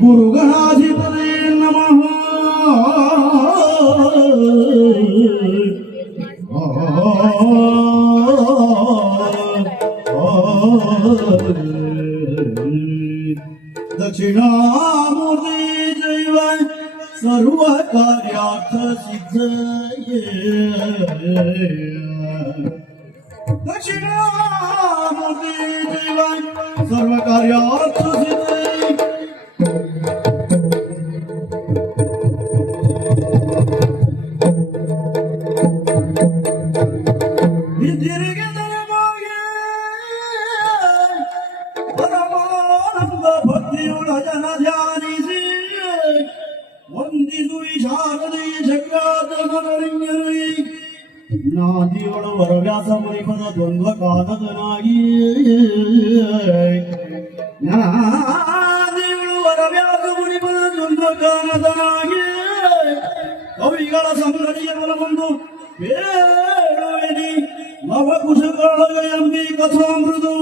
ಗುರುಗಣಾಧಿಪತೇ ನಮಃ. दक्षिणामूर्ति जैव सर्वकार्यार्थ सिद्धये. दक्षिणामूर्ति जैव सर्वकार्यार्थ सिद्धये. ವಿದ್ಯೆಗೆ ದಯವಾಗಿ ಪರಮಾನಂದ ಭಕ್ತಿಯುಳ ಜನ ಧ್ಯಾನಿಸಿ ವಂದಿಸು ಈ ಶಾರದಿ ಜಗ್ಗಾದ ಮನರಂಜನೆ. ನಾದಿಯೊಳು ವರವ್ಯಾಸ ಮುನಿಪದ ದ್ವಂದ್ವ ಕಾದದನಾಗಿ ನಾದಿಯೊಳು ವರವ್ಯಾಸ ಮುನಿಪದ ದ್ವಂದ್ವ ಕಾನದನಾಗಿ ಕವಿಗಳ ಸಂಗಡಿಯ ಬಲವೊಂದು ಬೇಡುವೆನಿ ನವಕುಶಗಳ ಎಂಬಿ ಕಥಾಮೃದು.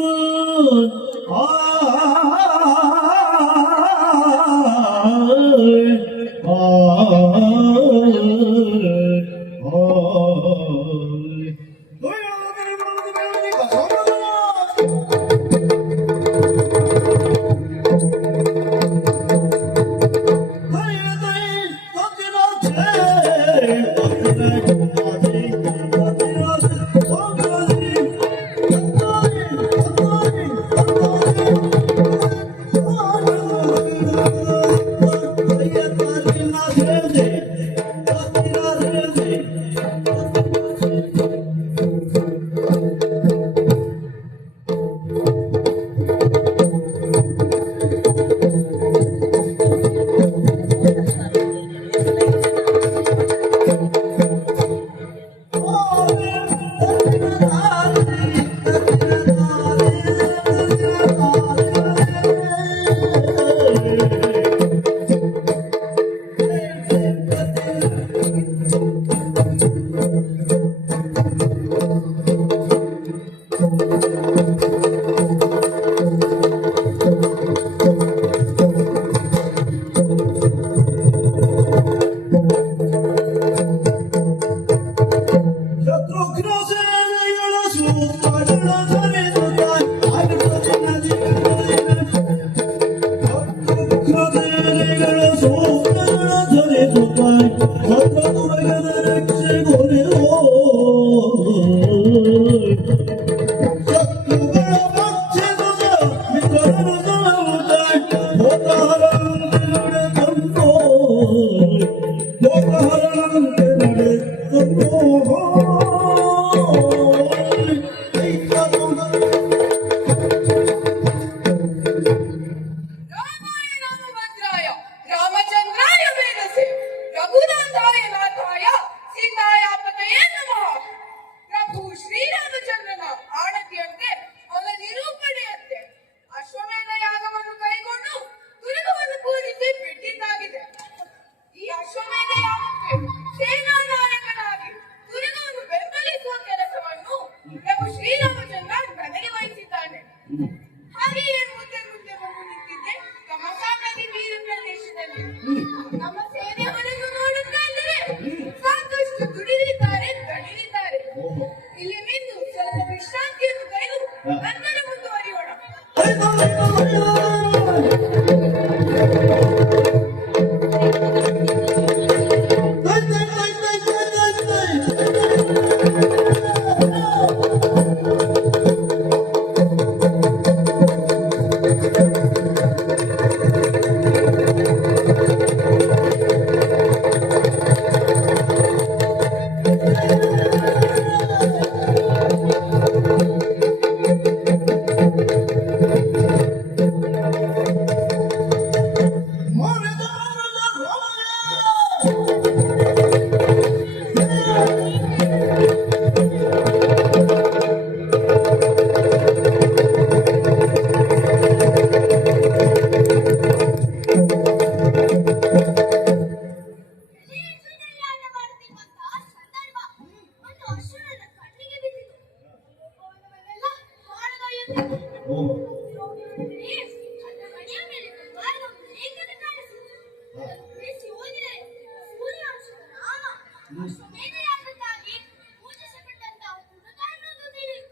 ಅಶ್ವಮೇಧಯಾಗಕ್ಕಾಗಿ ಪೂಜಿಸಲ್ಪಟ್ಟಂತಹ ತುಡುಕನ್ನು ತಿಳಿಯಿತು.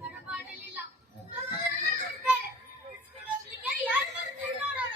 ತಡಮಾಡಲಿಲ್ಲ. ಅವರನ್ನು ಬಿಡ್ತಾರೆ. ಬಿಡಿಸಿಕೊಳ್ಳೋಕೆ ಯಾರು ಬರ್ತಾರೆ ನೋಡೋಣ.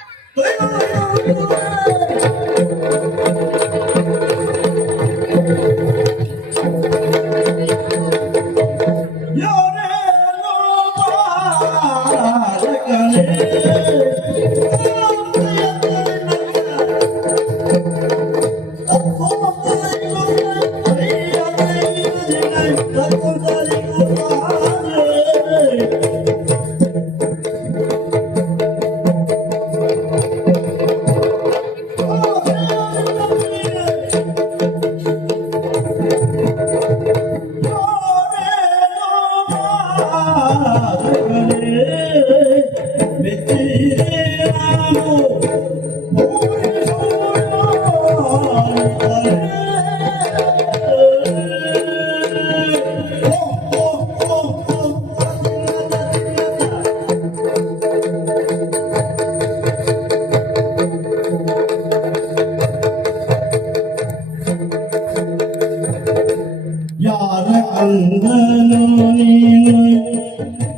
ಯಾರ ಅಂದನು ನೀನು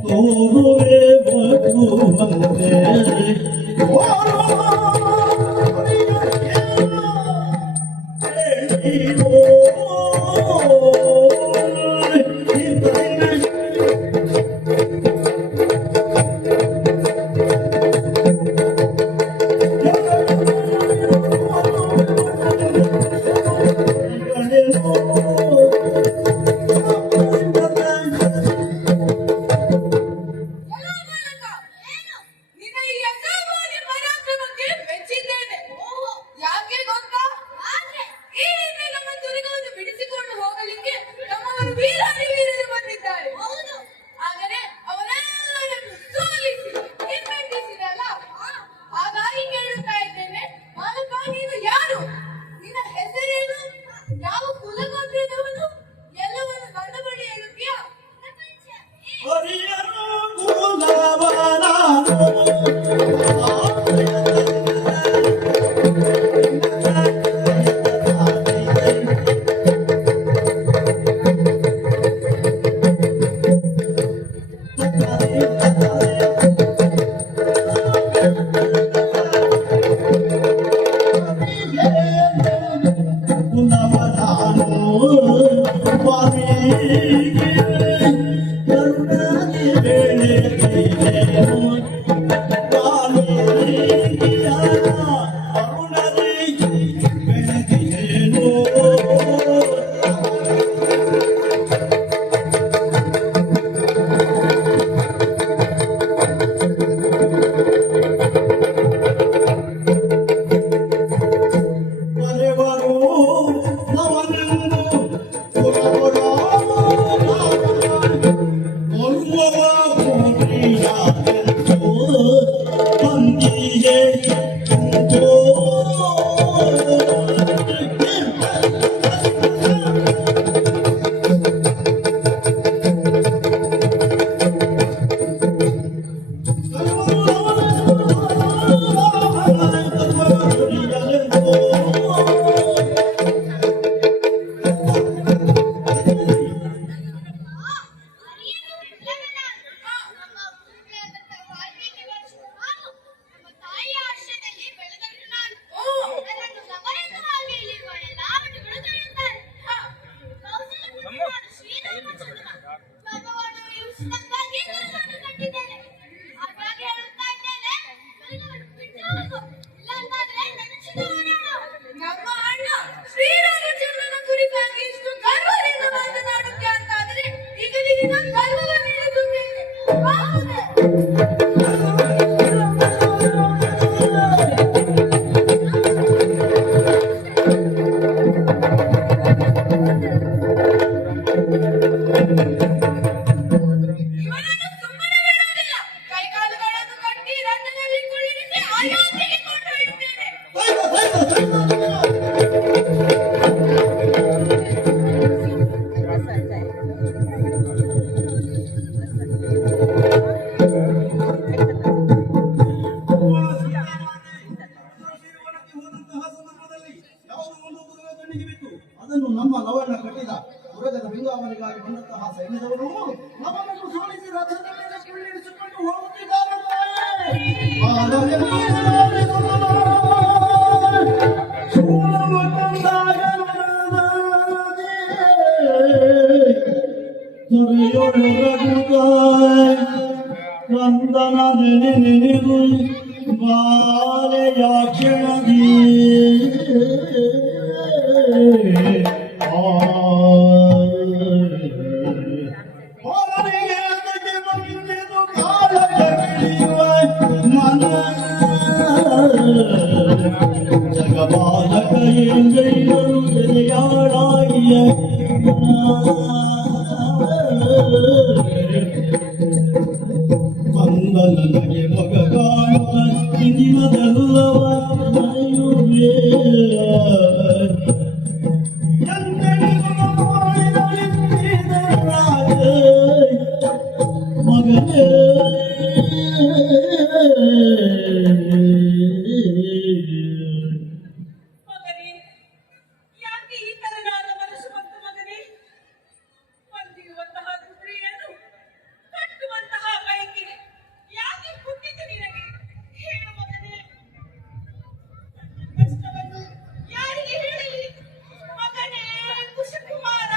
ತೋರುವೆ ಬರುವಂತೆ ವಂದನ ನೆನೆದು ಬಾಲೆಯಾಕ್ಷಣದಿ ಜಗಬಾಲಕ ಎಂಗೈಗಳು ಸೆರೆಯಾಳಾಗಿಯ ಕಂದನಿಗೆ ಮಗ ಕಾಣುತ್ತ ದಿನದಲ್ಲವ ಮರೆಯುವೆ ಮಗನೇ ಮಗನೇ, ಯಾಕೆ ಈ ತರನಾದ ಮನಸ್ಸು ಬಂತು ಮಗನೇ? ಬಂದಿರುವಂತಹ ಕುದುರೆಯನ್ನು ಕಟ್ಟುವಂತಹ ಬಯಕೆ ಯಾಕೆ ಹುಟ್ಟಿತು ನಿನಗೆ? ಹೇಳು ಮಗನೇ. ನನ್ನ ಕಷ್ಟವನ್ನು ಯಾರಿಗೆ ಹೇಳಲಿ? ಮಗನೇ ಕುಶಕುಮಾರ.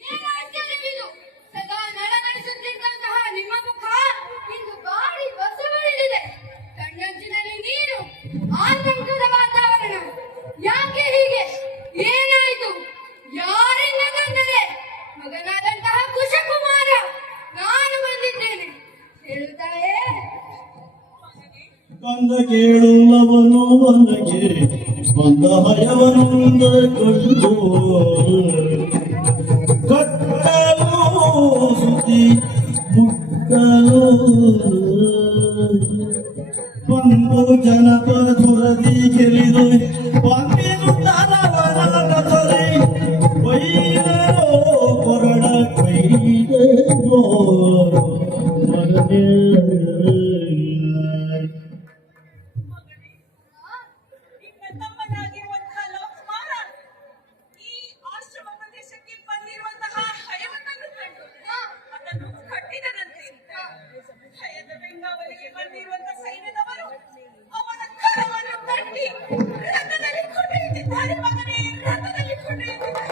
ಏನಾಶ್ಚರ್ಯವಿದು? ಸದಾ ನಳನಳಿಸುತ್ತಿದ್ದಂತಹ ನಿಮ್ಮ ಮುಖ ಇಂದು ಗಾಳಿ ಬಸವಳಿದಿದೆ. ಕಣ್ಣಂಚಿನಲ್ಲಿ ನೀರು, ಆತಂಕದ ವಾತಾವರಣ. ಯಾಕೆ ಹೀಗೆ? ಏನಾಯಿತು? ಯಾರಿಂದ ತಂದರೆ? ಮಗನಾದಂತಹ ಕುಶಕುಮಾರ, ನಾನು ಬಂದಿದ್ದೇನೆ. ಹೇಳುತ್ತಾಯೇ? ಕಂದ ಕೇಳುವವನು ಬಂದಕ್ಕೆ ಬಂದ ಭಯವನಿಂದ ಕೊಂಡು ಕಟ್ಟಲು ಸುದ್ದಿ ಮುಟ್ಟಲು ಬಂದು ಜನಪದ ದುರದಿ ಗೆಲಿದು ಬಂದಿರು ತರವರ ತೊರೆ ಒಯ್ಯರೋ ಕೊರಡ ಕೈದೋ ಮಗನೇ ಮಗನೇ, ನಿನ್ನ ತಮ್ಮನಾಗಿರುವಂತಹ ಲವಕುಮಾರ ಈ ಆಶ್ರಮ ಪ್ರದೇಶಕ್ಕೆ ಬಂದಿರುವಂತಹ ಹಯವನನ್ನು ಕಂಡು ಅದನ್ನು ಕಟ್ಟಿದನಂತೆ. ಭಯದ ಬೆಂಗಾವಲಿಗೆ ಬಂದಿರುವಂತಹ ಸೈನ್ಯದವರು ಅವನ ಕರವನ್ನು ಕಟ್ಟಿ ರಥದಲ್ಲಿ ಕೊಂಡೊಯ್ದಿದ್ದಾರೆ ಮಗನೇ, ರಥದಲ್ಲಿ ಕೊಂಡೊಯ್ದಿದ್ದಾರೆ.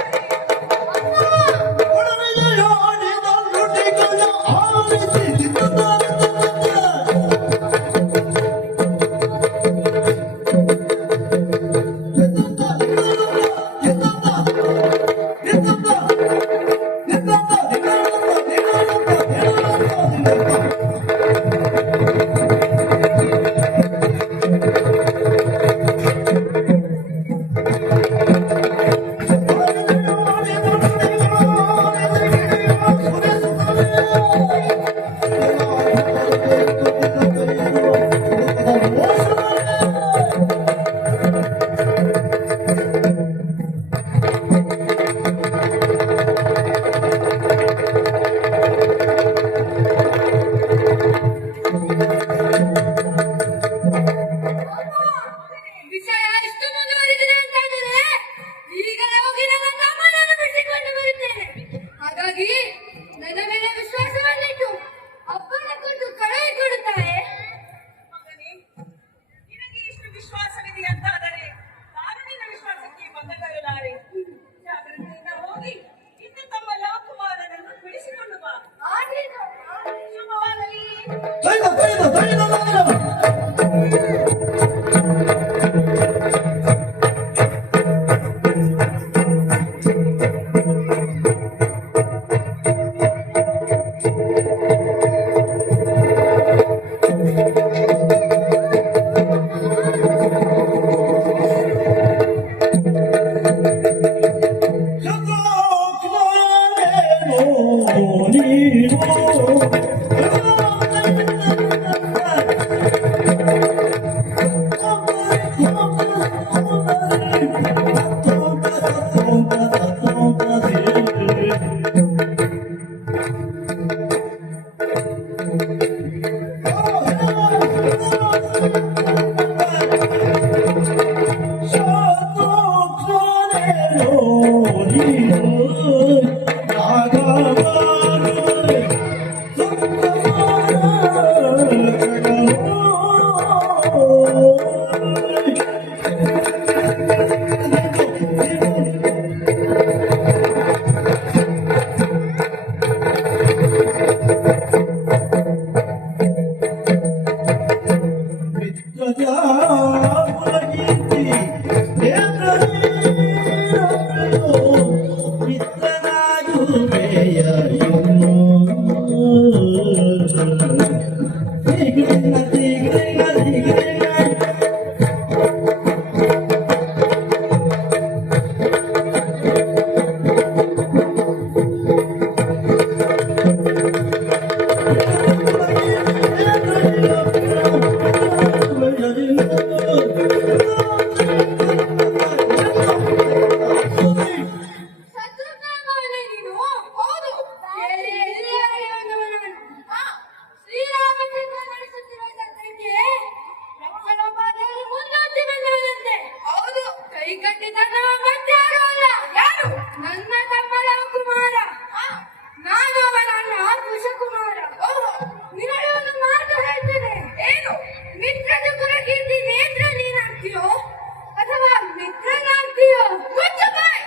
ವಿಷಯ ಎಷ್ಟು ಮುಂದುವರಿದಿದೆ ಅಂತಾದರೆ ಈಗಲೇ ಹೋಗಿ ನನ್ನ ತಮ್ಮನನ್ನು ಬಿಡಿಸಿಕೊಂಡು ಬರುತ್ತೇನೆ. ಹಾಗಾಗಿ ನನ್ನ ಮೇಲೆ ವಿಶ್ವಾಸವನ್ನಿಟ್ಟು ಅಪ್ಪನ ಕೊಟ್ಟು ಕಳುಹಿ ಕೊಡುತ್ತಾರೆ. ಮಗನೇ, ನಿನಗೆ ಇಷ್ಟು ವಿಶ್ವಾಸವಿದೆ ಅಂತಾದರೆ ನಾನು ನಿನ್ನ ವಿಶ್ವಾಸಕ್ಕೆ ಭಂಗ ತರಲಾರೆ. ಜಾಗ್ರತೆಯಿಂದ ಹೋಗಿ ಇನ್ನು ತಮ್ಮ ಲವಕುಮಾರನನ್ನು ಬಿಡಿಸಿಕೊಂಡು ಬಾ. ಆದೀತು. ಶುಭವಾಗಲಿ. ನೀನು ಶತ್ರುಘ್ನನವನೇ ನೀನು? ಹೌದು. ಎಲ್ಲಿಯವರೆಗೆ ಬಂದವ ನಾನು? ಶ್ರೀರಾಮಚಂದ್ರ ನಡೆಸುತ್ತಿರುವ ತಂತ್ರಕ್ಕೆ ಲಕ್ಷಣೋಪಾದಿಯಲ್ಲಿ ಮುಂದೊತ್ತಿ ಬಂದವನಂತೆ. ಹೌದು, ಕೈ ಕಟ್ಟಿ ತನ್ನವ ಮತ್ತಾರೂ ಅಲ್ಲ. ಯಾರು? ನನ್ನ ತಮ್ಮ ಲವಕುಮಾರ. ನಾನು ಅವನ ಅಣ್ಣ ಕುಶಕುಮಾರ. ನಿನಗೆ ಒಂದು ಮಾತು ಹೇಳ್ತೇನೆ. ಏನು? ಮಿತ್ರದ ಕುಲಕೀರ್ತಿ ನೇತ್ರ ನೀನಾಗ್ತೀಯೋ ಅಥವಾ ಮಿತ್ರನಾಗ್ತೀಯೋ? ಮುಚ್ಚು ಬಾಯ್.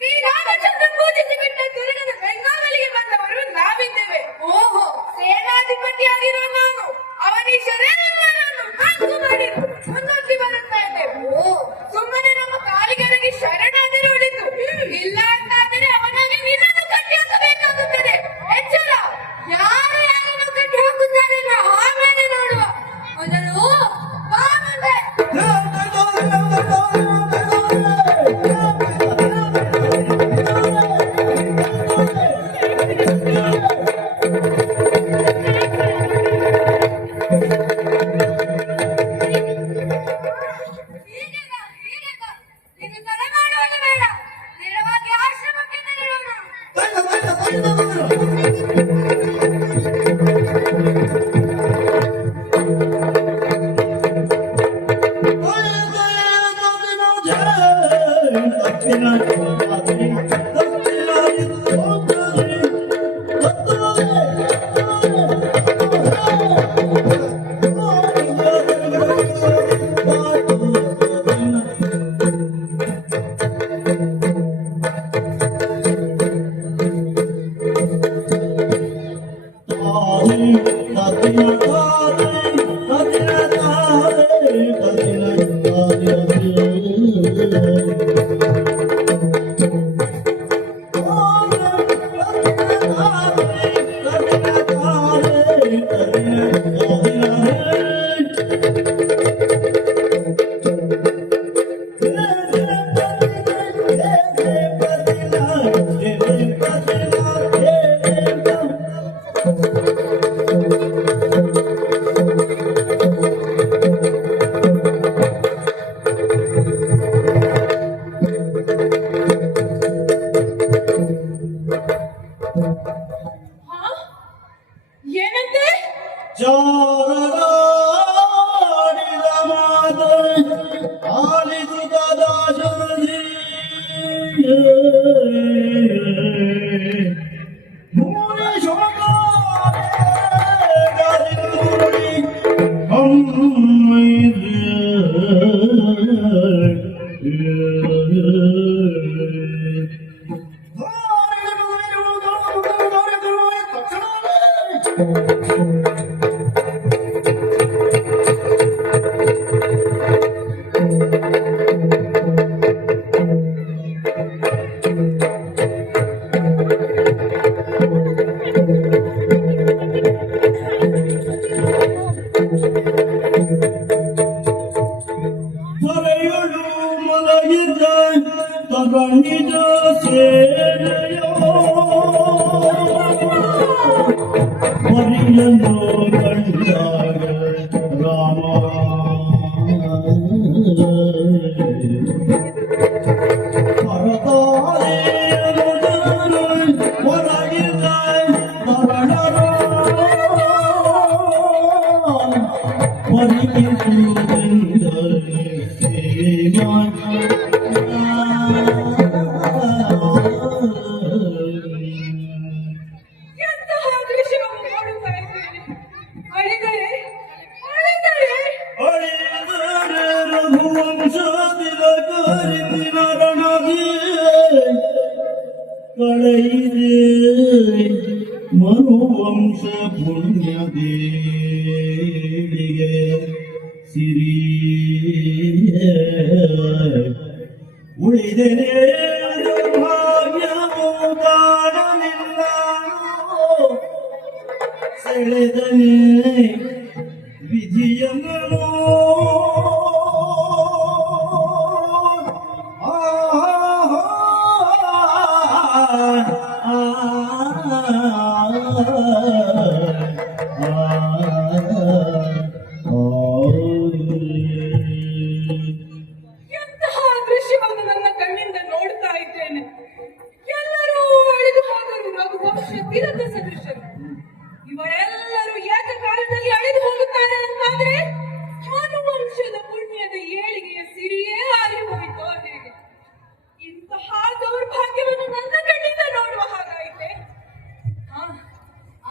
ಶ್ರೀರಾಮಚಂದ್ರ ಪೂಜಿಸಿ ಬಿಟ್ಟ ದುರ್ಗದ ಬೆಂಗಾವಲಿಗೆ ಬಂದವರು ನಾವಿದ್ದೇವೆ. ಓಹೋ, ಸೇನಾಧಿಪತಿಯಾಗಿರೋ ನಾನು ಅವನೀಶ್ವರನನ್ನು ಹಂಗು ಮಾಡಿ ಮುಂದೊತ್ತಿ ಬರುತ್ತಾ ಇದ್ದೆ. ಓ, ಸುಮ್ಮನೆ ನಮ್ಮ ಕಾಲಿಗೆರಗಿ ಶರಣಾದರೆ ಉಳಿತು. ಇಲ್ಲ ಅಂತಾದರೆ ಅವನಿಗೆ ನಿನ್ನನ್ನು ಕಟ್ಟಿ ಹಾಕಬೇಕಾಗುತ್ತದೆ. ಎಚ್ಚರ, ಯಾರು ಯಾರನ್ನು ಕಟ್ಟಿ ಹಾಕುತ್ತಾರೆ ಆಮೇಲೆ ನೋಡುವ. ಮೊದಲು ಬಾ ಮುಂದೆ. ಹೀಗೆ ನೀನು ತಲೆ ಮಾಡುವುದು ಬೇಡ. ನೇರವಾಗಿ ಆಶ್ರಮಕ್ಕೆ ನಡೆಯೋಣ. ಏನಂತೆ? ಜಾರರಾಡಿದ ಮಾತು ಆಲಿದು ಗದಾಶರದಿ ಮೂಳೆ ಶೋಕಾರಿ ಹೊರೆಯೊಳು ಮಲಗಿದ್ದ ತಗೊಂಡಿದ ಸೇನೆಯೋ ಹೊರೆಯನ್ನು ಕಂಡಾಗ ರಾಮ ಹೊರಗಿದ್ದ ಮರಣರು ಎಂತಹ ದೃಶ್ಯವನ್ನು ನೋಡುತ್ತಾ ಇದ್ದೇನೆ. ಕಳೆಯಿದೆ ಮನುವಂಶ ಪುಣ್ಯದೇಳಿಗೆ ಸಿರಿ ಉಳಿದರೆ ಭಾಗ್ಯವು ಕಾಣಲಿಲ್ಲ ಸೆಳೆದನೆ ವಿಧಿಯನ್ನು ಎಂತಹ ದೃಶ್ಯವನ್ನು ನನ್ನ ಕಣ್ಣಿಂದ ನೋಡ್ತಾ ಇದ್ದೇನೆ. ಎಲ್ಲರೂ ಅಳಿದು ಹೋದರು ರಘುವಂಶ ತಿಲಕ ಸದೃಶರು. ಇವರೆಲ್ಲರೂ ಏಕಕಾಲದಲ್ಲಿ ಅಳಿದು ಹೋಗುತ್ತಾರೆ ಅಂತಾದ್ರೆ ಮನುವಂಶದ ಪುಣ್ಯದ ಏಳಿಗೆಯ ಸಿರಿಯೇ ಆಗಿ ಹೋಯಿತೋ ಹೇಗೆ? ಇಂತಹ ದೌರ್ಭಾಗ್ಯವನ್ನು ನನ್ನ ಕಣ್ಣಿಂದ ನೋಡುವ ಹಾಗಾಯಿತೆ.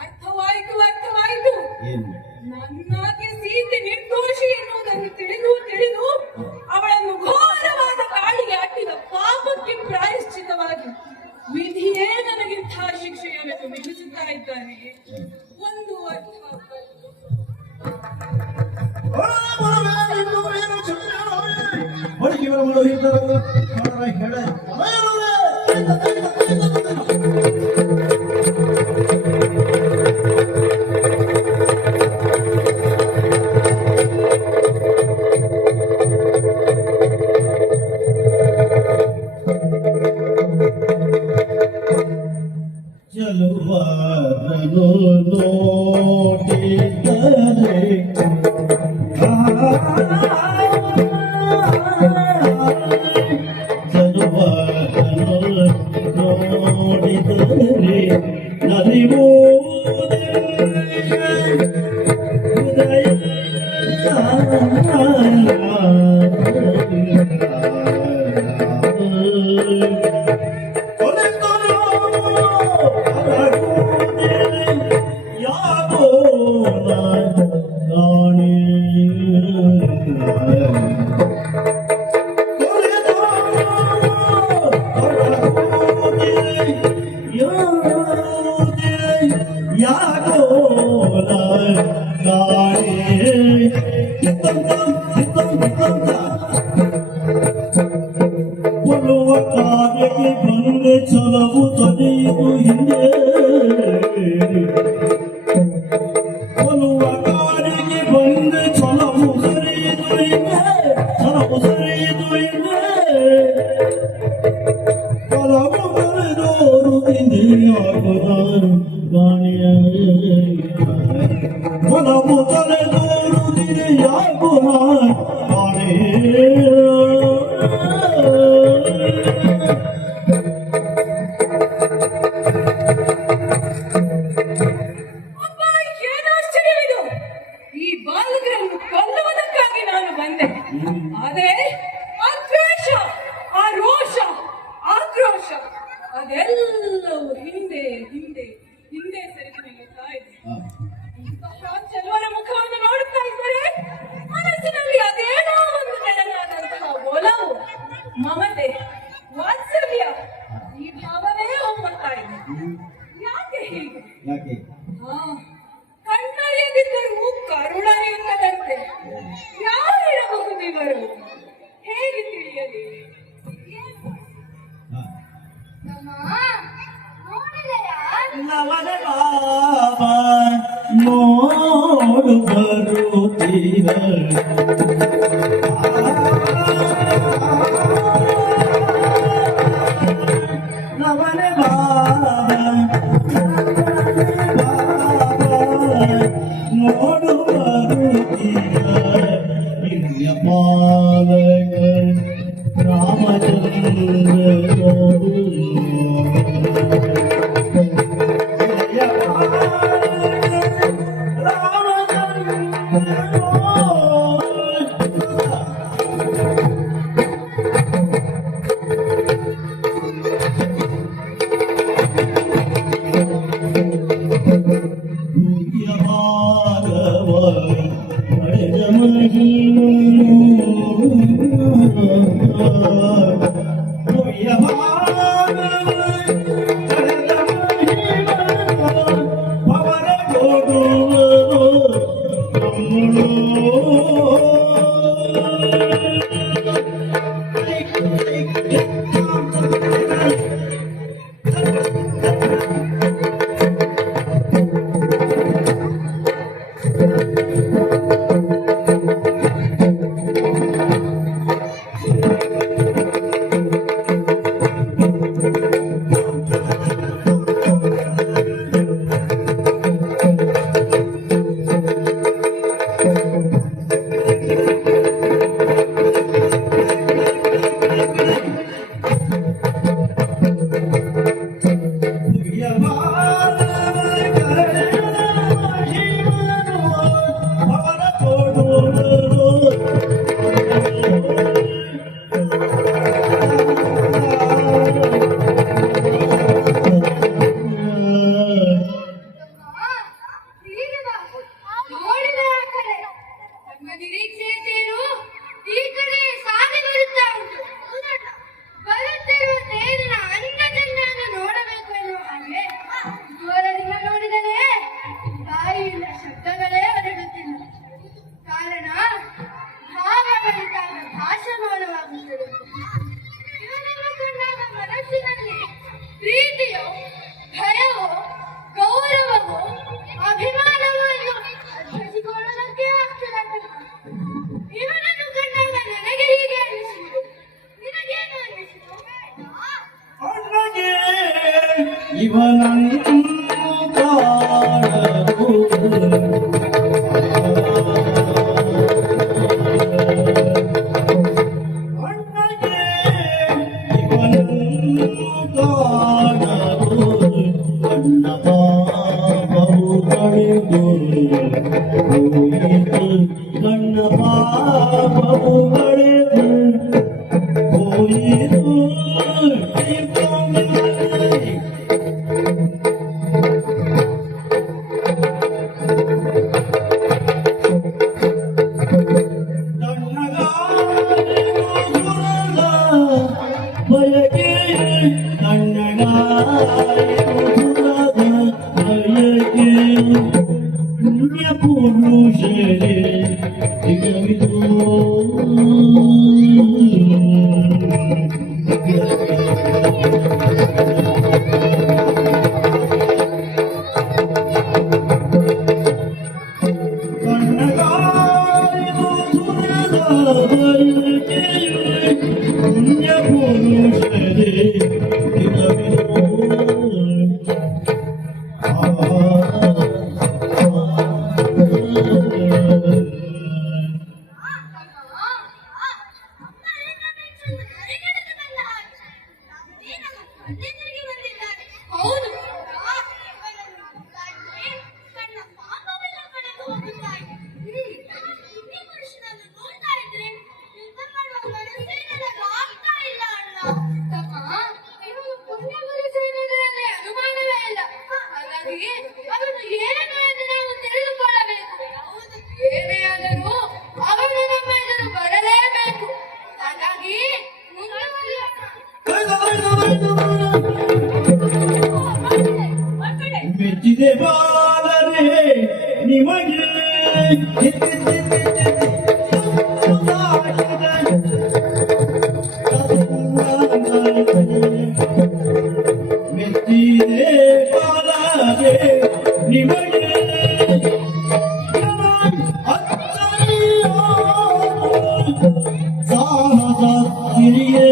ಅರ್ಥವಾಯಿತು ಅರ್ಥವಾಯಿತು. ನನ್ನಾಗೆ ಸೀತೆ ನಿರ್ದೋಷಿ ಎನ್ನುವುದನ್ನು ತಿಳಿದು ಅವಳನ್ನು ಘೋರವಾದ ಕಾಡಿಗೆ ಅಟ್ಟಿದ ಪಾಪಕ್ಕೆ ಪ್ರಾಯಶ್ಚಿತವಾಗಿ ವಿಧಿಯೇ ನನಗಿಂತಹ ಶಿಕ್ಷೆಯನ್ನು ವಿಧಿಸುತ್ತಾ ಇದ್ದಾನೆ. ಒಂದು ಅರ್ಥ ಚಲುವಾರನು ನೋಡಿದರೆ ಚಲುವಾರನು ನೋಡಿದರೆ ನಲಿವುದೇ ಹೃದಯ ಬಂದೆ ಚಲವು ತೊನೆಯುವುದು ಹಿಂದೆ ಕೊಲುವ ಕಾಡಿಗೆ ಬಂದೆ ಚಲವು ಸರಿಯುವುದು ಹಿಂದೆ ಚಲವು ಸರಿಯುವುದು ಹಿಂದೆ ಕೊಲವು ಕರೆದೋರು ಹಿಂದೆಯಾಗುತ್ತಾರು ರಾಣಿಯ ಕೊಲವು ಕರೆದೋರು ಹಿಂದೆಯಾಗುವ ಆದರೆ ಆಕ್ರೋಶ, ಆ ರೋಷ, ಆಕ್ರೋಶ ಅದೆಲ್ಲವೂ ಹಿಂದೆ ಹಿಂದೆ ಹಿಂದೆ ಸರಿದು ನಿಲ್ಲುತ್ತಾ ಇದೆ. ಇಂತಹ ಚಲುವರ ಮುಖವನ್ನು ನೋಡುತ್ತಾ ಇದ್ದರೆ ಮನಸ್ಸಿನಲ್ಲಿ ಅದೇನೋ ಒಂದು ನೆನನಾದಂತಹ ಒಲವು, ಮಮತೆ, ವಾತ್ಸಲ್ಯ ಈ ಭಾವನೆ ಹೊಮ್ಮುತ್ತಾ ಇದೆ. ಯಾಕೆ ಹೀಗೆ? ಕಣ್ಣರಿಯದಿದ್ದರೂ ಕರುಣರಿಯುತ್ತದಂತೆ. ಯಾರಿರಬಹುದು ಇವರು? ಹೇಗೆ ತಿಳಿಯಲಿ? ನವನ ಬಾಬಾ ನೋಡು ಬರುತ್ತೀರ ನವನ ಬಾಬಾ ನೋಡು ಬರುತ್ತೀರ ಹಿರಿಯ ಪಾಲಕ ರಾಮಚಂದ್ರ ನೋಡು ಪ್ರೀತಿಯೋ ಭಯವೋ ಗೌರವವೋ ಅಭಿಮಾನವನ್ನು ಅರ್ಪಿಸಿಕೊಳ್ಳೋದಕ್ಕೆ ಆಗ್ತದೆ. ಇವನನ್ನು ಕಂಡಾಗ ನನಗೆ ಹೀಗೆ ಅನಿಸಿತು. ನಿನಗೇನು ಅನಿಸಿತು? ಅಣ್ಣಗೆ ಇವನನ್ನು ಕಾಣಲು ಅಣ್ಣಗೆ ಇವನನ್ನು ಕಾಣಲು ಅಣ್ಣ ಪಾಪವು ಕಳೆದು ಹೋಯಿತು. ಕಣ್ಣ ಪಾಪವು ಕಳೆದು ಹೋಯಿತು. ಬಯಕೆ ಕಣ್ಣಗಾಯದ ಬಯಕೆ ಪುಣ್ಯ ಪುರುಷರೇ ದಿಗವಿದು ಹೌದು, ತಮ್ಮ, ಇವನು ಪುಣ್ಯ ಪುರುಷನೆಂದರೆ ಅನುಮಾನವೇ ಇಲ್ಲ. ಹಾಗಾಗಿ ಅವನು ಏನು ಎಂದು ನಾವು ತಿಳಿದುಕೊಳ್ಳಬೇಕು. ಏನೇ ಆದರೂ ಅವನು ನಮ್ಮ ಎದುರು ಬರಲೇಬೇಕು. ಹಾಗಾಗಿ ಮೆಚ್ಚಿದೆ ಬಾಲರೆ ನಿಮಗೆ ಮೆಚ್ಚಿದೆ ಬಾಲರೆ ನಿಮಗೆ ಸಾಹಸ ಹಿರಿಯೇ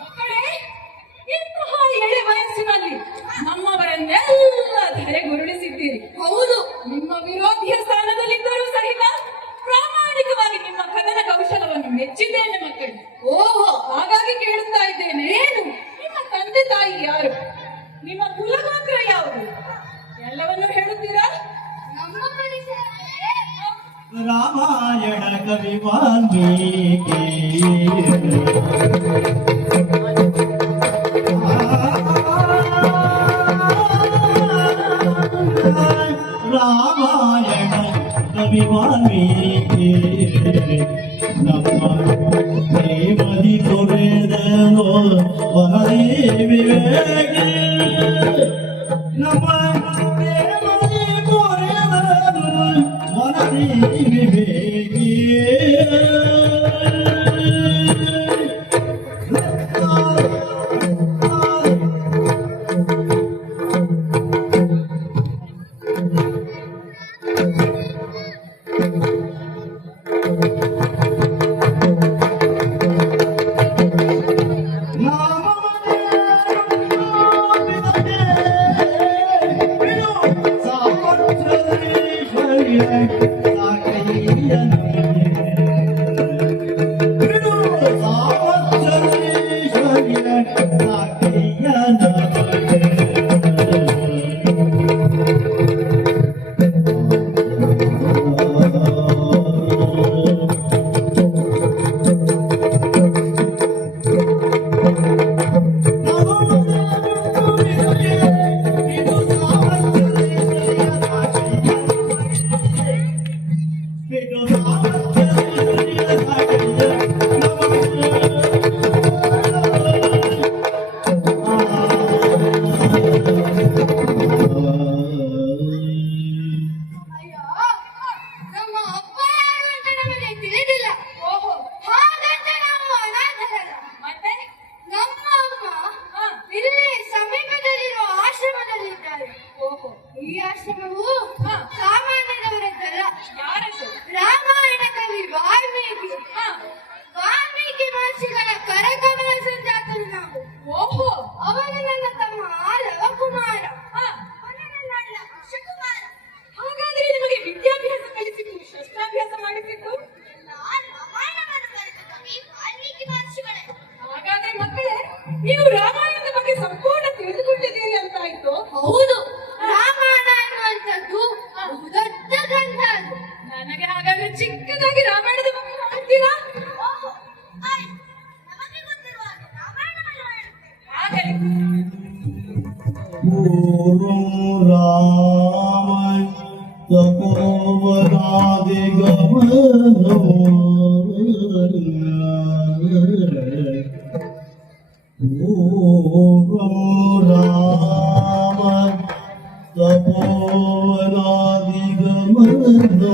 ಮಕ್ಕಳೇ, ಇಂತಹ ಎಳೆ ವಯಸ್ಸಿನಲ್ಲಿ ನಮ್ಮವರನ್ನೆಲ್ಲ ಗುರುಳಿಸಿದ್ದೀರಿ. ಹೌದು, ನಿಮ್ಮ ವಿರೋಧಿಯ ಸ್ಥಾನದಲ್ಲಿದ್ದರೂ ಸಹಿತ ಪ್ರಾಮಾಣಿಕವಾಗಿ ನಿಮ್ಮ ಕದನ ಕೌಶಲವನ್ನು ಮೆಚ್ಚಿದ್ದೇನೆ ಮಕ್ಕಳು. ಓಹೋ, ಹಾಗಾಗಿ ಕೇಳುತ್ತಾ ಇದ್ದೇನೆ, ಏನು ನಿಮ್ಮ ತಂದೆ ತಾಯಿ ಯಾರು, ನಿಮ್ಮ ಕುಲಗೋತ್ರ ಯಾವುದು, ಎಲ್ಲವನ್ನೂ ಹೇಳುತ್ತೀರಾ? ನಮ್ಮ ಪರಿಸರ ರಾಮಾಯಣ ಕವಿ ವಾಲ್ಮೀಕಿ ರಾಮಾಯಣ ಕವಿ ವಾಲ್ಮೀಕಿ ನಮ್ಮ ಪ್ರೇಮದಿ ತೊರೆದನೋ ವಹರಿ ವಿವೇಕಿ ನಮ್ಮ ಪ್ರೇಮದಿ ತೊರೆದನೋ ವಹರಿ ವಿವೇಕಿ ಈ ಆಶ್ರಮವು ಸಾಮಾನ್ಯದವರದ್ದಲ್ಲ. ಯಾರದ್ದು? ರಾಮಾಯಣ ಕವಿ ವಾಲ್ಮೀಕಿ. ಹಾ. ವಾಲ್ಮೀಕಿ ಮಹರ್ಷಿಗಳ ಕರಕಮಲ ಸಂಜಾತರು ನಾವು. ಓಹೋ. ಅವನು ನನ್ನ ತಮ್ಮ ಲವಕುಮಾರ. ಹಾ. ಅವನು ನನ್ನ ಅಣ್ಣ ಅಶಕುಮಾರ. ಹಾಗಾದ್ರೆ ನಿಮಗೆ ವಿದ್ಯಾಭ್ಯಾಸ ಕಲಿಸಿದ್ದು, ಶಸ್ತ್ರಾಭ್ಯಾಸ ಮಾಡಿಸಿದ್ದು ರಾಮಾಯಣವನ್ನು ಬರೆದ ಕವಿ ವಾಲ್ಮೀಕಿ ಮಹರ್ಷಿಗಳೇ. ಹಾಗಾದ್ರೆ ಮಕ್ಕಳೇ, ನೀವು ರಾಮಾಯಣದ ಬಗ್ಗೆ ಸಂಪೂರ್ಣ ತಿಳಿದುಕೊಂಡಿದ್ದೀರಿ ಅಂತಾಯ್ತು. ಹೌದು, ರಾಮಾಯಣ ಎನ್ನುವಂಥದ್ದು ದೊಡ್ಡ ಗ್ರಂಥ ಅದು. ನನಗೆ ಹಾಗಾದ್ರೆ ಚಿಕ್ಕದಾಗಿ ರಾಮಾಯಣದ ಬಗ್ಗೆ ಹೇಳ್ತೀರಾ? ನಮಗೆ ಗೊತ್ತಿರುವ ರಾಮಾಯಣವನ್ನು ಹೇಳುತ್ತೇನೆ. ಹಾಗಲಿ. पूर्वं राम तपोवनादिगमनो पूर्वं राम तपोवनादिगमनो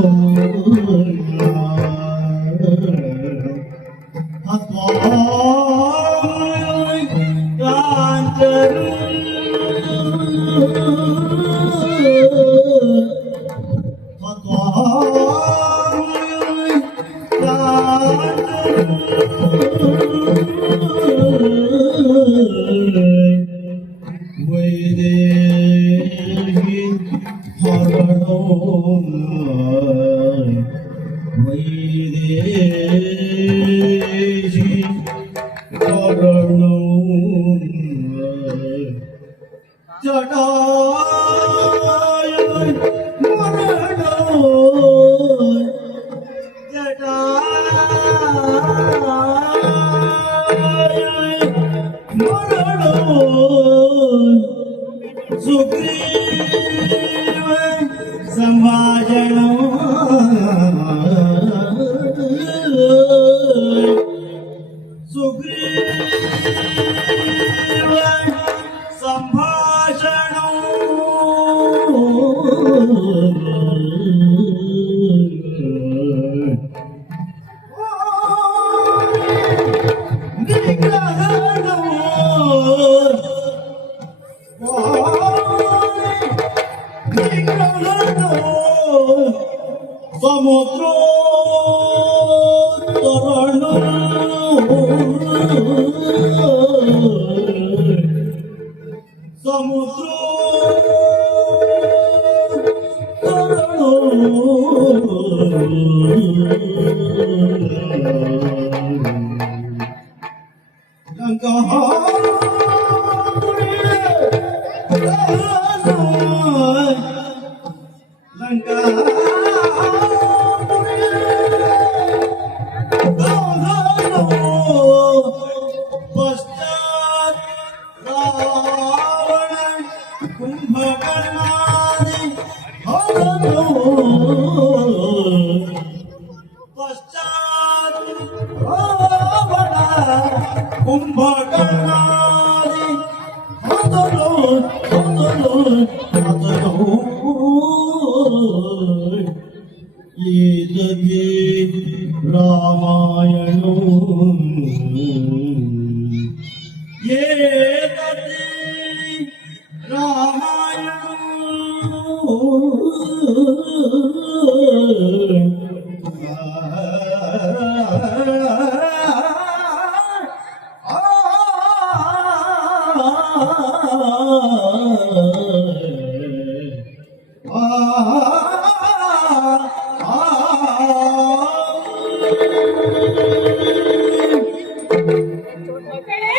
ಮಕ್ಕಳೇ,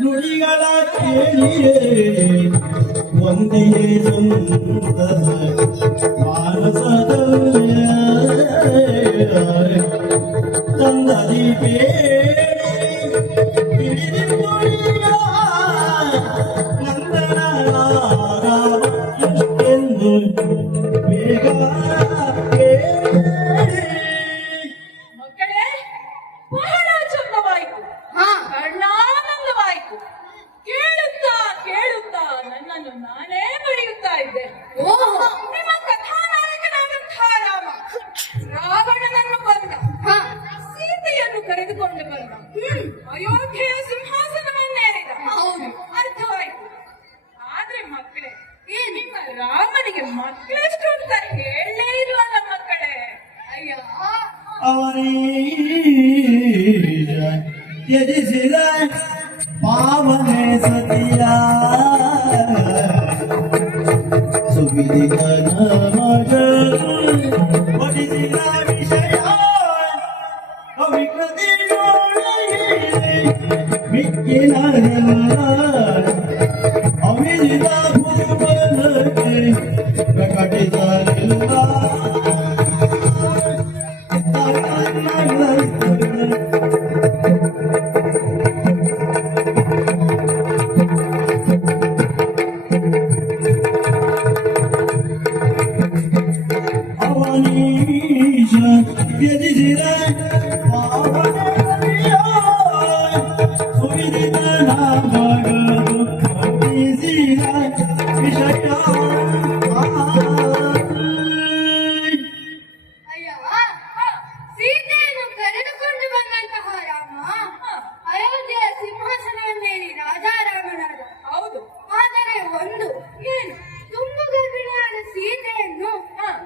ನುಡಿಗಳ ಕೇಳಿಯೇ ಒಂದೇ ಸುಂದರ ಮಾನಸದಲ್ಲಿಯ ತಂದದಿ ನಂದನ ಎಂದು ಬೇಗ ಮಕ್ಕಳೇ, ಬಹಳ ಚಂದವಾಯಿತು, ಕರ್ಣಾನಂದವಾಯಿತು. ಕೇಳುತ್ತಾ ಕೇಳುತ್ತಾ ನನ್ನನ್ನು ನಾನೇ ಮರೆಯುತ್ತಾ ಇದ್ದೆ. ಓಹೋ, ನಿಮ್ಮ ತ್ಯಜಿಸಿದ ಪಾವನೆ ಸತಿಯ ಸುವಿದಿತ ಮಗ ಒಡಿಸಿದ ವಿಷಯ ಮಿಕ್ಕಿನ ಅಮಿತ ಭೂಮನಕ್ಕೆ ಪ್ರಕಟಿಸಲಿಲ್ಲ ಅವನೀಶ ತ್ಯಜಿಸಿದ ಪಾವನೆಯ ಸುವಿದಿತ ಮಗನು ಒಡಿಸಿದ ವಿಷಯ ಅಯ್ಯ ಸೀತೆಯನ್ನು ಕರೆದುಕೊಂಡು ಬಂದಂತಹ ರಾಮ ಅಯೋಧ್ಯೆಯ ಸಿಂಹಾಸನವನ್ನೇರಿ ರಾಜಾರಾಮನಾದ. ಹೌದು. ಆದರೆ ಒಂದು ಏನು ತುಂಬು ಗರ್ಭಿಣಿಯಾದ ಸೀತೆಯನ್ನು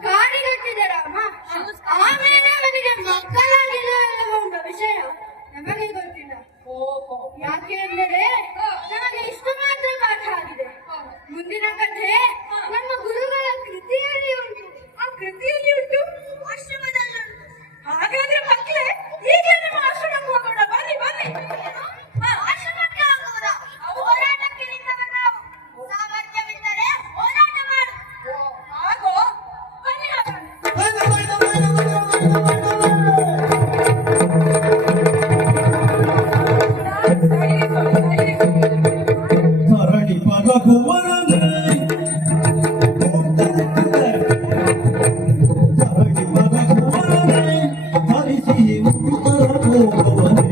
ಕಾಡಿಗಟ್ಟಿದ ರಾಮ ಆಮೇಲೆ ಅವನಿಗೆ ಮಕ್ಕಳಾಗಿಲ್ಲ ಎಂಬ ವಿಷಯ ನಮಗೆ ಗೊತ್ತಿಲ್ಲ. ಓಹೋ. ಯಾಕೆ ಎಂದರೆ ನಮಗೆ ಇಷ್ಟು ಮಾತ್ರ ಪಾಠ ಆಗಿದೆ. ಮುಂದಿನ ಕಥೆ ನಮ್ಮ ಗುರುಗಳ ಕೃತಿಯಲ್ಲಿ ಉಂಟು. ಆ ಕೃತಿಯಲ್ಲಿ ಉಂಟು, ಆಶ್ರಮದಲ್ಲಿ ಉಂಟು. ಹಾಗಾದ್ರೆ ಮಕ್ಕಳೇ ಈಗ ನಮ್ಮ ಆಶ್ರಮಕ್ಕೆ ಹೋಗೋಣ. ಬನ್ನಿ ಬನ್ನಿ. ಆಶ್ರಮಕ್ಕೆ ಆಗುವುದಾ? ಹೋರಾಟಕ್ಕೆ ನಿಂತವರು ನಾವು. ಸಾಮರ್ಥ್ಯವಿದ್ದರೆ ಹೋರಾಟ ಮಾಡು. ಆಗೋ ಬನ್ನಿ ಹಾಗಾದ್ರೆ. ಧರಣಿ ಪದ ಕುವರನೆ ಧರಣಿ ಪದ ಕುವರನೆ ಹರಿಸಿ ಉತ್ತರ ಹೋಗುವನೆ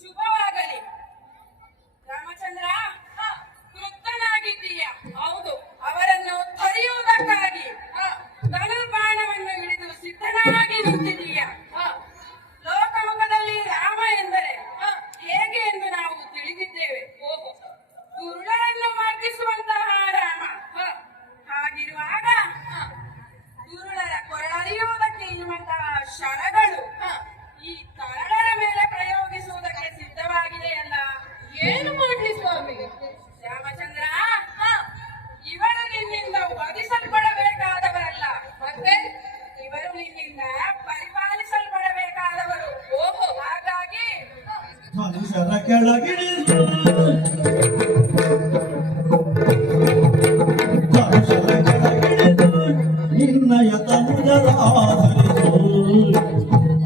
ಶುಭವಾಗಲಿ. ರಾಮಚಂದ್ರ ತೃಪ್ತನಾಗಿದ್ದೀಯ. ಹೌದು. ಅವರನ್ನು ತೊರೆಯುವುದಕ್ಕಾಗಿ ಧನುರ್ಬಾಣವನ್ನು ಹಿಡಿದು ಸಿದ್ಧನಾಗಿ ನಿಂತಿದ್ದೀಯ. ಲೋಕಮುಖದಲ್ಲಿ ರಾಮ ಎಂದರೆ ಹೇಗೆ ಎಂದು ನಾವು ತಿಳಿದಿದ್ದೇವೆ. ಓಹೋ. ದುರುಳರನ್ನು ಮರ್ದಿಸುವಂತಹ ರಾಮ. ಹಾಗಿರುವಾಗ ದುರುಳರ ಕೊರಳಿಯುವುದಕ್ಕೆ ಇರುವಂತಹ ಶರಗಳು ಈ ಕರಡರ ಮೇಲೆ ಪ್ರಯೋಗಿಸುವುದಕ್ಕೆ ಸಿದ್ಧವಾಗಿದೆಯಲ್ಲ. ಏನು ಮಾಡಲಿ ಸ್ವಾಮಿ? ರಾಮಚಂದ್ರ, ಇವರು ನಿನ್ನಿಂದ ವಧಿಸಲ್ಪಡಬೇಕಾದವರಲ್ಲ, ಮತ್ತೆ ಇವರು ನಿನ್ನಿಂದ ಪರಿಪಾಲಿಸಲ್ಪಡಬೇಕಾದವರು. ಓಹೋ. ಹಾಗಾಗಿ ಮನುಷ್ಯರ ಕೆಳಗಿಳಿದು ಮನುಷ್ಯರ ಕೆಳಗಿಳಿದು ನಿನ್ನಯ ತನುಜರಾಧರಿಸು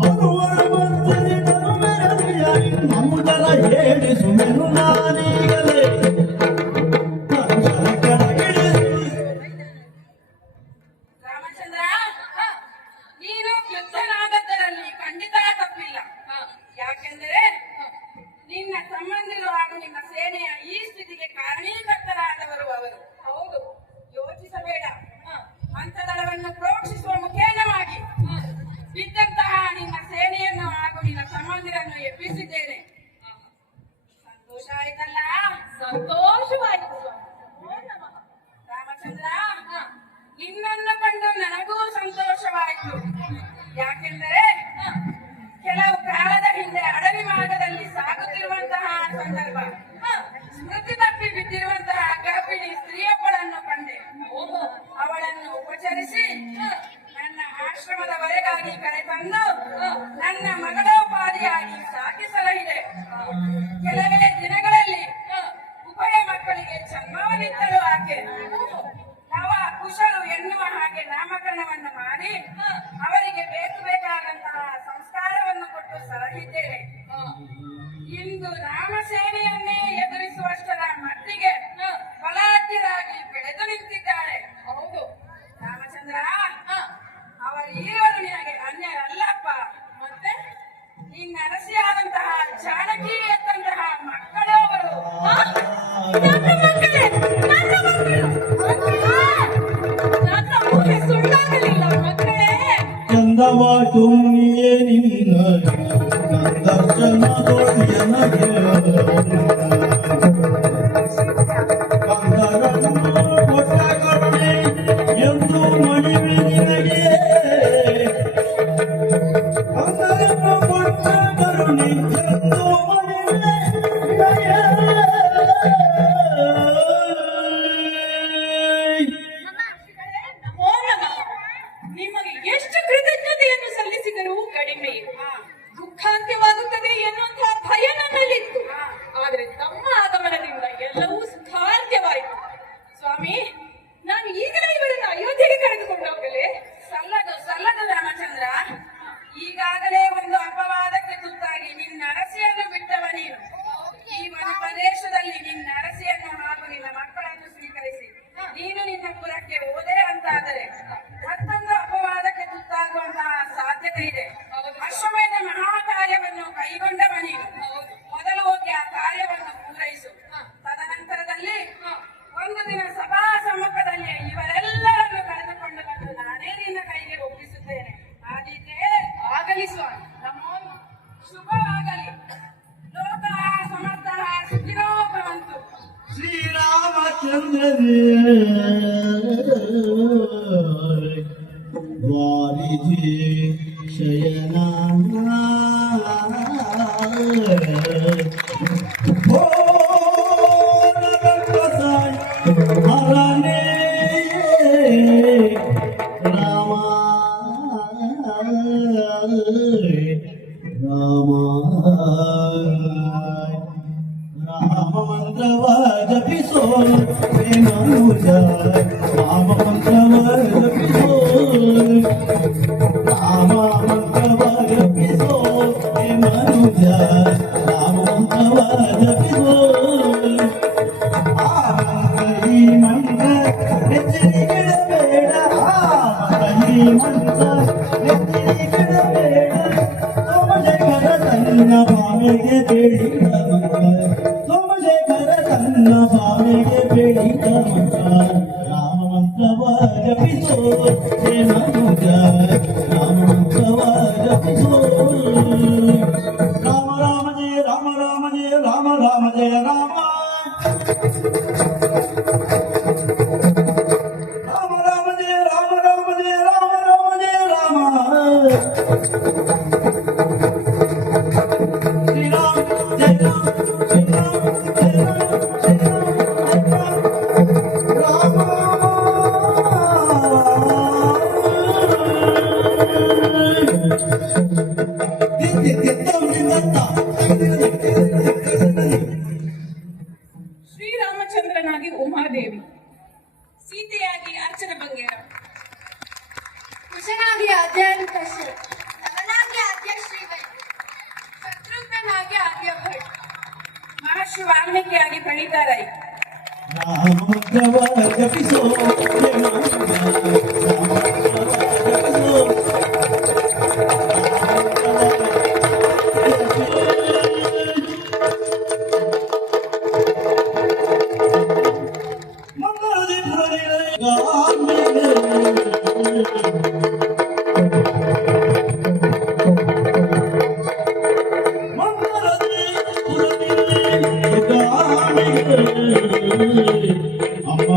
ಅನುವರ ಮಂತ್ರಿನನು ಮೆರವಿಯ ನಮ್ಮುದರ ಹೇಳಿಸು ಮೆನು ನಾನೀಗಲೇ ಮನುಷ್ಯರ ಕೆಳಗಿಳಿದು ರಾಮಚಂದ್ರ, ನೀನು ಕ್ರುದ್ಧನಾದದ್ದರಲ್ಲಿ ಖಂಡಿತ ತಪ್ಪಿಲ್ಲ. ಯಾಕೆಂದರೆ ನಿನ್ನ ಸಂಬಂಧಿಗಳು ಹಾಗೂ ನಿನ್ನ ಸೇನೆಯ ಈ ಸ್ಥಿತಿಗೆ ಕಾರಣೀಕರ್ತರಾದವರು ಅವರು. ಹೌದು. ಯೋಚಿಸಬೇಡ. ಮಂತ್ರದಳವನ್ನು ಪ್ರೋಕ್ಷಿಸುವ ಮುಖೇನವಾಗಿ ಬಿದ್ದಂತಹ ನಿನ್ನ ಸೇನೆಯನ್ನು ಹಾಗೂ ನಿನ್ನ ಸಂಬಂಧಿರನ್ನು ಎಬ್ಬಿಸಿದ್ದೇನೆ. ಸಂತೋಷ ಆಯ್ತಲ್ಲ? ಸಂತೋಷವಾಯಿತು ರಾಮಚಂದ್ರ. ನಿನ್ನನ್ನು ಕಂಡು ನನಗೂ ಸಂತೋಷವಾಯಿತು. ಯಾಕೆಂದರೆ ಕೆಲವು ಕಾಲದ ಹಿಂದೆ ಅಡವಿ ಮಾರ್ಗದಲ್ಲಿ ಸಾಗುತ್ತಿರುವಂತಹ ಸಂದರ್ಭ ಸ್ಮೃತಿ ತಪ್ಪಿ ಬಿದ್ದಿರುವಂತಹ ಗರ್ಭಿಣಿ ಸ್ತ್ರೀಯೊಬ್ಬಳನ್ನು ಕಂಡೆ. ಅವಳನ್ನು ಉಪಚರಿಸಿ ನನ್ನ ಆಶ್ರಮದವರೆಗಾಗಿ ಕರೆತಂದು ನನ್ನ ಮಗಳೋಪಾದಿಯಾಗಿ ಸಾಕಿ ಸಲಹಿದೆ. ಕೆಲವೇ ದಿನಗಳಲ್ಲಿ ಉಭಯ ಮಕ್ಕಳಿಗೆ ಜನ್ಮವನ್ನಿತ್ತಳು ಆಕೆ. ನವ ಕುಶಲು ಎನ್ನುವ ಹಾಗೆ ನಾಮಕರಣವನ್ನು ಮಾಡಿ ಅವರಿಗೆ ಬೇಕಾದಂತಹ ಸಂಸ್ಕಾರವನ್ನು ಕೊಟ್ಟು ಸಲಹಿದ್ದೇನೆ. ಇಂದು ರಾಮ ಸೇನೆಯನ್ನೇ ಎದುರಿಸುವಷ್ಟರ ಮಟ್ಟಿಗೆ ಬಲಾಢ್ಯರಾಗಿ ಬೆಳೆದು ನಿಂತಿದ್ದಾರೆ. ಹೌದು ರಾಮಚಂದ್ರ, ಅವರು ಈವರು ನಿನಗೆ ಅನ್ಯರಲ್ಲಪ್ಪ. ಮತ್ತೆ ನಿನ್ನ ಅರಸಿಯಾದಂತಹ ಜಾನಕಿ ಎತ್ತಂತಹ ಮಕ್ಕಳು ಅವರು. ನನ್ನ ಮಕ್ಕಳೇ, ನನ್ನ ಮಕ್ಕಳು. ನನ್ನ ಊಹೆ ಸುಳ್ಳಾಗಲಿಲ್ಲ ಮಕ್ಕಳೇ. ಚಂದವಾಟು ನೀಯೇ ನಿನ್ನ ದರ್ಶನ ತೋರಿಯನಗೆ ನೀನು ನಿನ್ನ ಪುರಕ್ಕೆ ಹೋದೆ ಅಂತಾದರೆ ಮತ್ತೊಂದು ಅಪವಾದಕ್ಕೆ ತುತ್ತಾಗುವಂತಹ ಸಾಧ್ಯತೆ ಇದೆ. ಅಶ್ವಮೇಧ ಮಹಾಕಾರ್ಯವನ್ನು ಕೈಗೊಂಡವ ನೀನು. ಮೊದಲು ಹೋಗಿ ಆ ಕಾರ್ಯವನ್ನು ಪೂರೈಸು. ತದನಂತರದಲ್ಲಿ ಒಂದು ದಿನ ಸಭಾ ಸಮ್ಮುಖದಲ್ಲಿ ಇವರೆಲ್ಲರನ್ನು ಕರೆದುಕೊಂಡು ಬಂದು ನಾನೇ ನಿನ್ನ ಕೈಗೆ ಒಪ್ಪಿಸುತ್ತೇನೆ. ಆದೀತೆ ಆಗಲಿ ಸ್ವಾಮಿ. ನಮೋ ಶುಭವಾಗಲಿ. ಲೋಕ ಸಮರ್ಥ ಸುಖಿನೋ ಭವಂತು. ಶ್ರೀರಾಮಚಂದ್ರನೇ ವಾರಿಧಿ ಶಯನ ಓ ನರಪ್ರಸಾಯ್ ಹರನೇ ರಾಮ ರಾಮ ರಾಮ ಮಂತ್ರವ ಜಪಿಸೋ ಹೇ ಮನುಜ ರಾಮ ಮಂತ್ರವ ಜಪಿಸೋ ರಾಮ ಮಂತ್ರವ ಜಪಿಸೋ ಹೇ ಮನುಜ ರಾಮ ಮಂತ್ರವ ಜಪಿಸೋ ಆ ಮಂತ್ರ ಈ ಮಂತ್ರ ಎಚ್ಚರಿಕೆಡಬೇಡ ಆ ಮಂತ್ರ ಈ ಮಂತ್ರ ಎಚ್ಚರಿಕೆಡಬೇಡ ಸೋಮಶೇಖರ ತನ್ನ ಭಾವೆಗೆ ಬೇಡಿದ ಮಂತ್ರ ಸೋಮಶೇಖರ ತನ್ನ ಭಾವೆಗೆ ಬೇಡಿದ ಮಂತ್ರ ರಾಮ ಮಂತ್ರವ ಜಪಿಸೋ ಹೇ ಮನುಜ ರಾಮ ಮಂತ್ರವ ಜಪಿಸೋ ರಾಮ ರಾಮ ಜಯ ರಾಮ ರಾಮ ಜಯ ರಾಮ ರಾಮ ಜಯ ರಾಮ ರಾಮ ರಾಮ ಜಯ ರಾಮ ರಾಮ ಜಯ ರಾಮ ರಾಮ ಜಯ ರಾಮ ಶ್ರೀರಾಮ ಜಯ ರಾಮ ಜಯ ರಾಮ ಜಯ ರಾಮ ಜಯ ರಾಮ ಶ್ರೀರಾಮಚಂದ್ರನಾಗಿ ಉಮಾದೇವಿ, ಸೀತೆಯಾಗಿ ಅರ್ಚನ ಬಂಗೇರ, ಕುಶನಾಗಿ ಅಧ್ಯಯನ ಕಶ್ಯ, ತವನಾಗಿ ಆದ್ಯ ಶ್ರೀವೈ, ಶತ್ರುಘ್ನಾಗಿ ಆದ್ಯ ಭಟ್, ಮಹರ್ಷಿ ವಾಲ್ಮೀಕಿಯಾಗಿ ಪ್ರಣೀತಾರೈ, ರಾಮ ಮಂತ್ರವ ಜಪಿಸೋ ಹೇ ಮನುಜ ರಾಮ ಮಂತ್ರವ ಜಪಿಸೋ ಮಂಗಳದಿ ಅಮ್ಮ